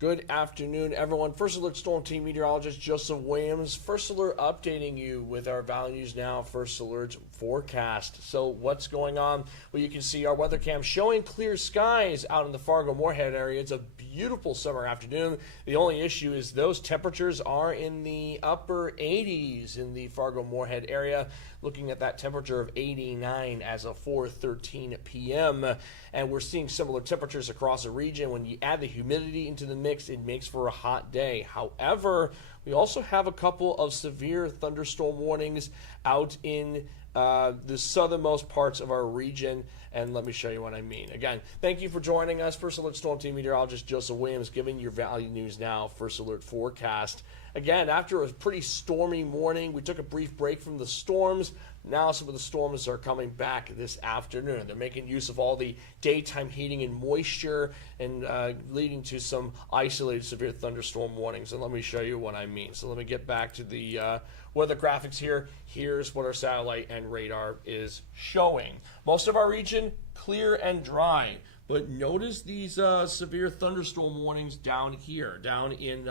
Good afternoon, everyone. First Alert Storm Team Meteorologist Joseph Williams. First Alert updating you with our values now. First Alert forecast. So what's going on? Well, you can see our weather cam showing clear skies out in the Fargo-Moorhead area. It's a beautiful summer afternoon. The only issue is those temperatures are in the upper 80s in the Fargo-Moorhead area. Looking at that temperature of 89 as of 4:13 p.m. And we're seeing similar temperatures across the region. When you add the humidity into the mix, it makes for a hot day. However, we also have a couple of severe thunderstorm warnings out in the southernmost parts of our region, and let me show you what I mean. Again, thank you for joining us. First Alert Storm Team Meteorologist Joseph Williams giving your value news now. First Alert forecast. Again, after a pretty stormy morning, we took a brief break from the storms. Now some of the storms are coming back this afternoon. They're making use of all the daytime heating and moisture and leading to some isolated severe thunderstorm warnings. And let me show you what I mean. So let me get back to the weather graphics here. Here's what our satellite and radar is showing. Most of our region, clear and dry. But notice these severe thunderstorm warnings down here, down in...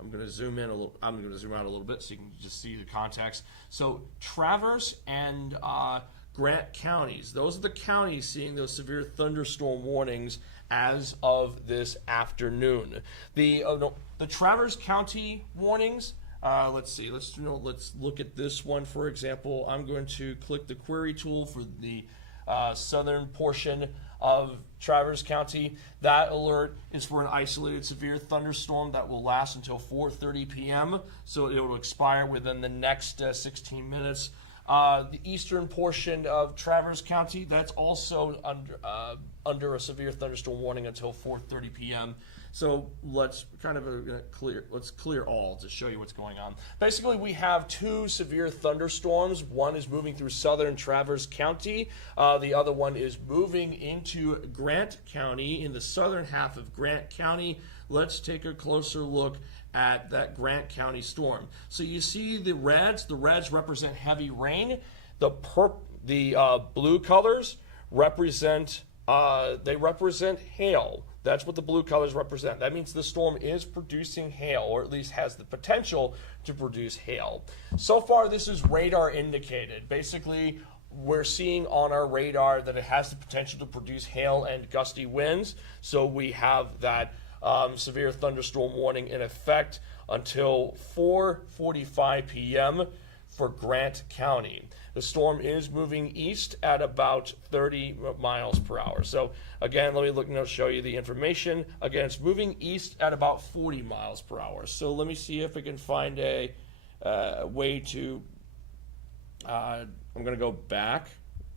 I'm going to zoom in a little. I'm going to zoom out a little bit so you can just see the context. So Traverse and Grant counties. Those are the counties seeing those severe thunderstorm warnings as of this afternoon. The Traverse County warnings. Let's see. Let's look at this one for example. I'm going to click the query tool for the southern portion of Traverse County. That alert is for an isolated severe thunderstorm that will last until 4:30 p.m. So it will expire within the next 16 minutes. The eastern portion of Traverse County, that's also under a severe thunderstorm warning until 4:30 p.m. So let's clear all to show you what's going on. Basically, we have two severe thunderstorms. One is moving through southern Traverse County. The other one is moving into Grant County, in the southern half of Grant County. Let's take a closer look at that Grant County storm. So you see the reds. The reds represent heavy rain. The blue colors represent hail. That's what the blue colors represent. That means the storm is producing hail, or at least has the potential to produce hail. So far, this is radar indicated. Basically, we're seeing on our radar that it has the potential to produce hail and gusty winds. So we have that severe thunderstorm warning in effect until 4:45 p.m. for Grant County. The storm is moving east at about 30 miles per hour. So again, let me show you the information. Again, it's moving east at about 40 miles per hour. So let me see if I can find a way to, I'm going to go back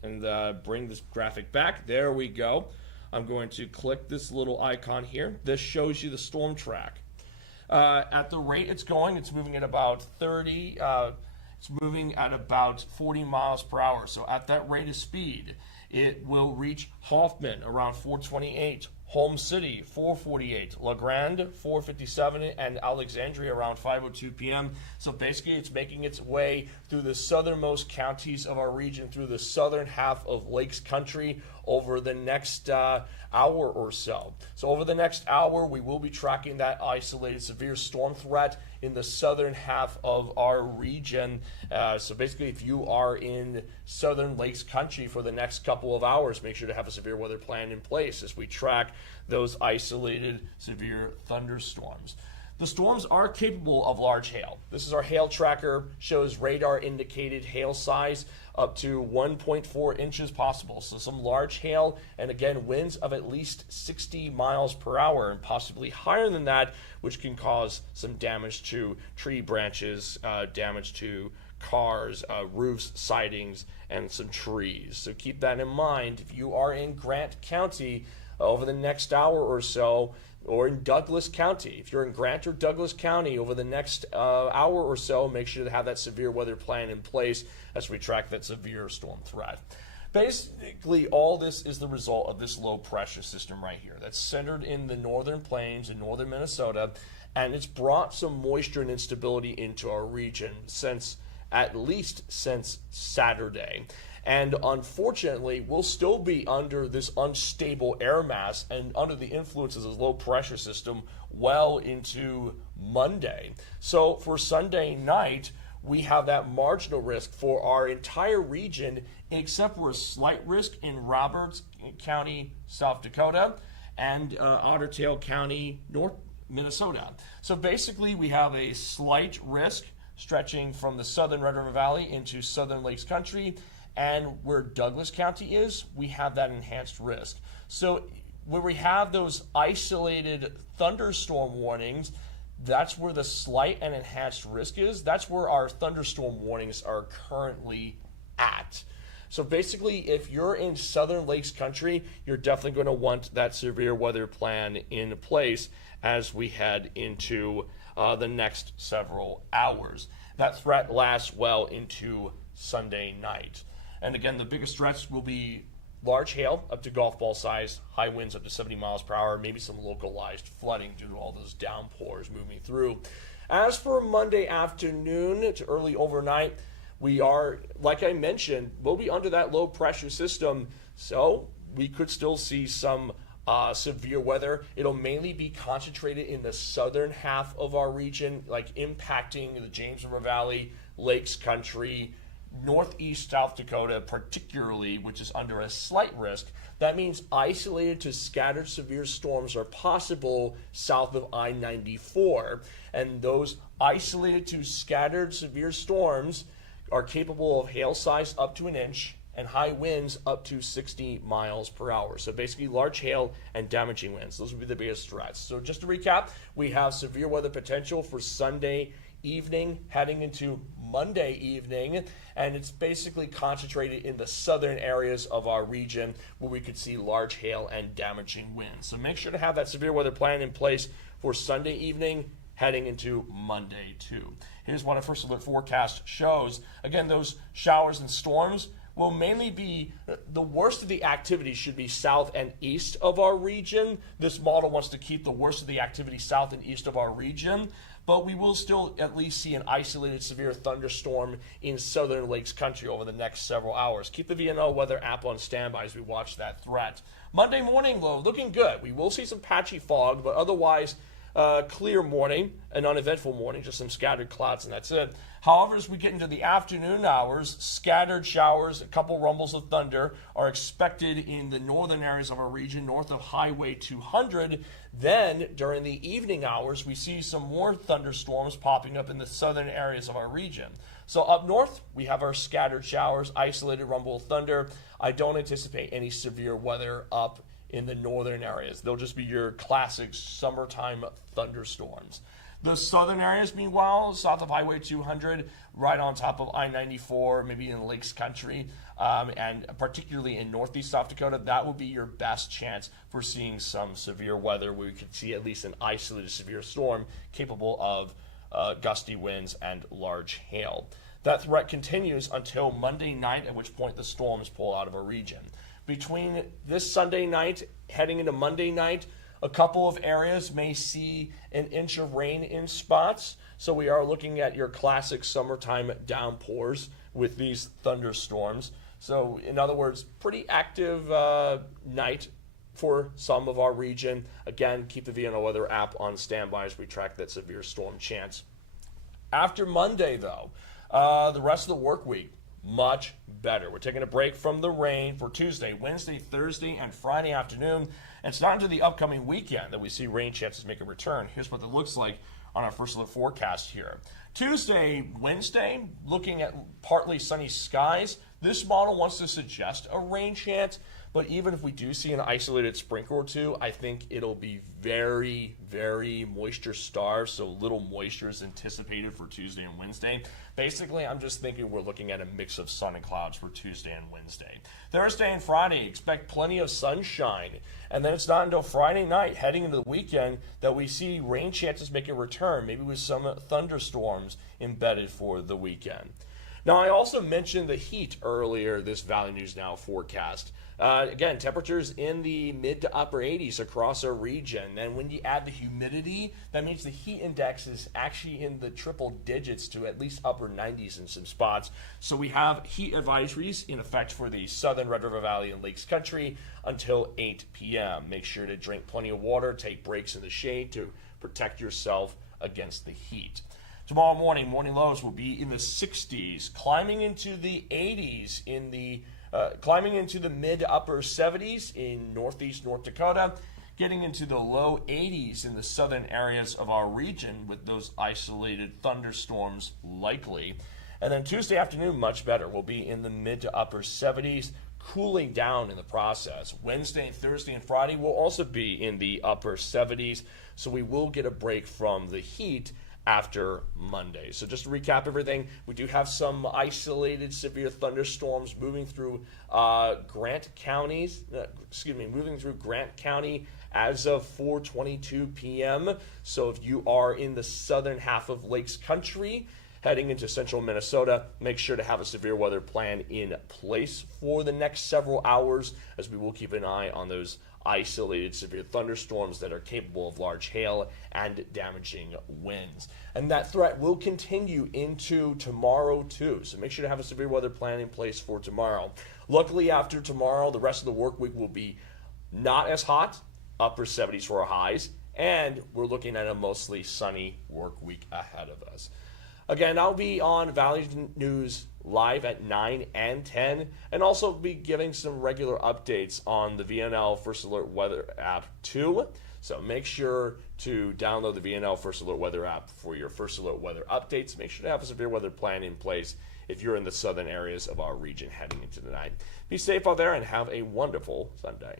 and bring this graphic back. There we go. I'm going to click this little icon here. This shows you the storm track. At the rate it's going, it's moving at about 30. It's moving at about 40 miles per hour. So at that rate of speed, it will reach Hoffman around 4:28, Holmes City 4:48, La Grande 4:57, and Alexandria around 5:02 p.m. So basically, it's making its way through the southernmost counties of our region, through the southern half of Lakes Country over the next hour or so. So over the next hour, we will be tracking that isolated severe storm threat in the southern half of our region. So basically, if you are in southern Lakes Country for the next couple of hours, make sure to have a severe weather plan in place as we track those isolated severe thunderstorms. The storms are capable of large hail. This is our hail tracker, shows radar indicated hail size up to 1.4 inches possible. So some large hail, and again, winds of at least 60 miles per hour and possibly higher than that, which can cause some damage to tree branches, damage to cars, roofs, sidings, and some trees. So keep that in mind. If you are in Grant County over the next hour or so, or in Douglas County. If you're in Grant or Douglas County over the next hour or so, make sure to have that severe weather plan in place as we track that severe storm threat. Basically, all this is the result of this low pressure system right here that's centered in the northern plains in northern Minnesota, and it's brought some moisture and instability into our region at least since Saturday. And unfortunately, we'll still be under this unstable air mass and under the influence of this low pressure system well into Monday. So for Sunday night, we have that marginal risk for our entire region, except for a slight risk in Roberts County, South Dakota, and Otter Tail County, North Minnesota. So basically, we have a slight risk stretching from the southern Red River Valley into southern Lakes Country, and where Douglas County is, we have that enhanced risk. So where we have those isolated thunderstorm warnings, that's where the slight and enhanced risk is. That's where our thunderstorm warnings are currently at. So basically, if you're in southern Lakes Country, you're definitely going to want that severe weather plan in place as we head into the next several hours. That threat lasts well into Sunday night. And again, the biggest threats will be large hail up to golf ball size, high winds up to 70 miles per hour, maybe some localized flooding due to all those downpours moving through. As for Monday afternoon to early overnight, we are, like I mentioned, we'll be under that low pressure system, so we could still see some severe weather. It'll mainly be concentrated in the southern half of our region, like impacting the James River Valley, Lakes Country, northeast South Dakota particularly, which is under a slight risk. That means isolated to scattered severe storms are possible south of I-94. And those isolated to scattered severe storms are capable of hail size up to an inch and high winds up to 60 miles per hour. So basically large hail and damaging winds. Those would be the biggest threats. So just to recap, we have severe weather potential for Sunday evening heading into Monday evening, and it's basically concentrated in the southern areas of our region where we could see large hail and damaging winds. So make sure to have that severe weather plan in place for Sunday evening heading into Monday too. Here's what a first alert forecast shows. Again, those showers and storms will mainly be, the worst of the activity should be south and east of our region. This model wants to keep the worst of the activity south and east of our region, but we will still at least see an isolated severe thunderstorm in southern Lakes Country over the next several hours. Keep the VNL weather app on standby as we watch that threat. Monday morning, though, looking good. We will see some patchy fog, but otherwise clear morning, an uneventful morning, just some scattered clouds, and that's it. However, as we get into the afternoon hours, scattered showers, a couple rumbles of thunder are expected in the northern areas of our region, north of Highway 200. Then, during the evening hours, we see some more thunderstorms popping up in the southern areas of our region. So up north, we have our scattered showers, isolated rumble of thunder. I don't anticipate any severe weather up in the northern areas. They'll just be your classic summertime thunderstorms. The southern areas, meanwhile, south of Highway 200, right on top of I-94, maybe in Lakes Country, and particularly in northeast South Dakota, that would be your best chance for seeing some severe weather where we could see at least an isolated severe storm capable of gusty winds and large hail. That threat continues until Monday night, at which point the storms pull out of our region. Between this Sunday night heading into Monday night, a couple of areas may see an inch of rain in spots. So we are looking at your classic summertime downpours with these thunderstorms. So in other words, pretty active night for some of our region. Again, keep the VNO Weather app on standby as we track that severe storm chance. After Monday, though, the rest of the work week, much better. We're taking a break from the rain for Tuesday, Wednesday, Thursday, and Friday afternoon. And it's not until the upcoming weekend that we see rain chances make a return. Here's what it looks like on our first look forecast here. Tuesday, Wednesday, looking at partly sunny skies. This model wants to suggest a rain chance, but even if we do see an isolated sprinkle or two, I think it'll be very, very moisture starved, so little moisture is anticipated for Tuesday and Wednesday. Basically, I'm just thinking we're looking at a mix of sun and clouds for Tuesday and Wednesday. Thursday and Friday, expect plenty of sunshine, and then it's not until Friday night, heading into the weekend, that we see rain chances make a return, maybe with some thunderstorms embedded for the weekend. Now, I also mentioned the heat earlier, this Valley News Now forecast. Again, temperatures in the mid to upper 80s across our region. And when you add the humidity, that means the heat index is actually in the triple digits to at least upper 90s in some spots. So we have heat advisories in effect for the southern Red River Valley and Lakes Country until 8 p.m. Make sure to drink plenty of water, take breaks in the shade to protect yourself against the heat. Tomorrow morning, morning lows will be in the 60s, climbing into the 80s climbing into the mid to upper 70s in northeast North Dakota, getting into the low 80s in the southern areas of our region with those isolated thunderstorms likely. And then Tuesday afternoon, much better. We'll be in the mid to upper 70s, cooling down in the process. Wednesday, Thursday, and Friday will also be in the upper 70s, so we will get a break from the heat after Monday. So just to recap everything, we do have some isolated severe thunderstorms moving through Grant County as of 4:22 p.m. So if you are in the southern half of Lakes Country, heading into central Minnesota, make sure to have a severe weather plan in place for the next several hours, as we will keep an eye on those isolated severe thunderstorms that are capable of large hail and damaging winds. And that threat will continue into tomorrow too, so make sure to have a severe weather plan in place for tomorrow. Luckily, after tomorrow, the rest of the work week will be not as hot, upper 70s for our highs, and we're looking at a mostly sunny work week ahead of us. Again, I'll be on Valley News Live at 9 and 10, and also be giving some regular updates on the VNL First Alert Weather app too. So make sure to download the VNL First Alert Weather app for your First Alert weather updates. Make sure to have a severe weather plan in place if you're in the southern areas of our region heading into the night. Be safe out there and have a wonderful Sunday.